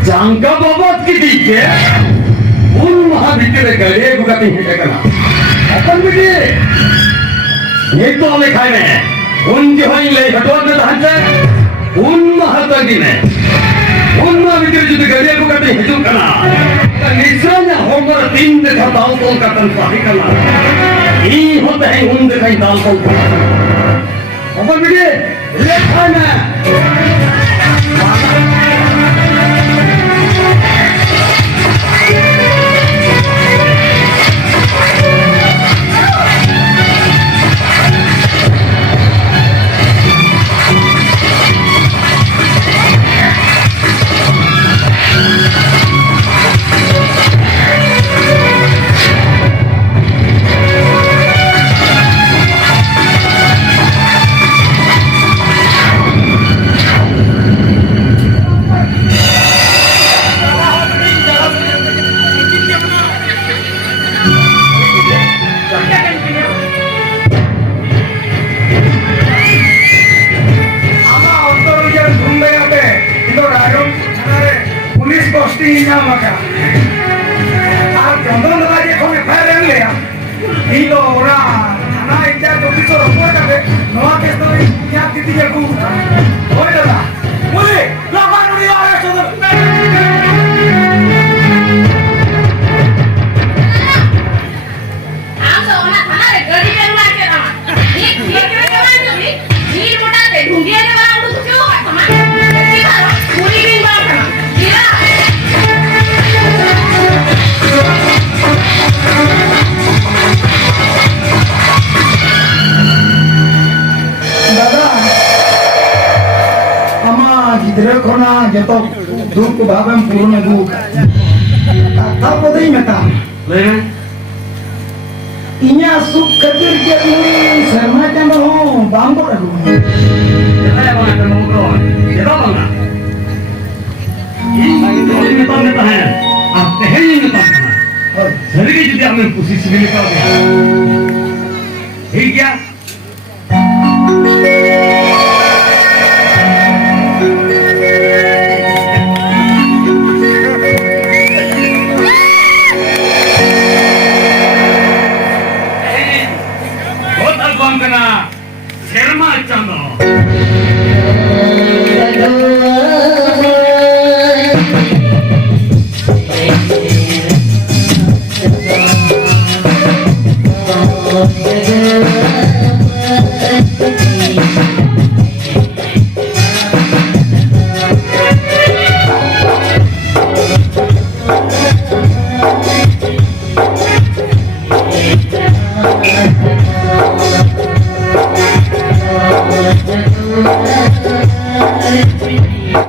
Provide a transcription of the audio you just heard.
Jangka bobot kita, महाभितर गड़े गुगती है करना अपन बिटे ये तो लिखा है उन जो है ले हटवा में धांचा उन महत्व की ने उन महाभितर जो गड़े गुगती है जो करना निश्चय होकर तीन देखा दाल को करतन पाही करना ये होते हैं उन देखा दाल को अपन बिटे लिखा है जब दुख भावम पूर्ण दुख कथा पदई मेता इन्या सुख खातिर के मुई segini kau dia. ठीक है Serma Chando. Thank you.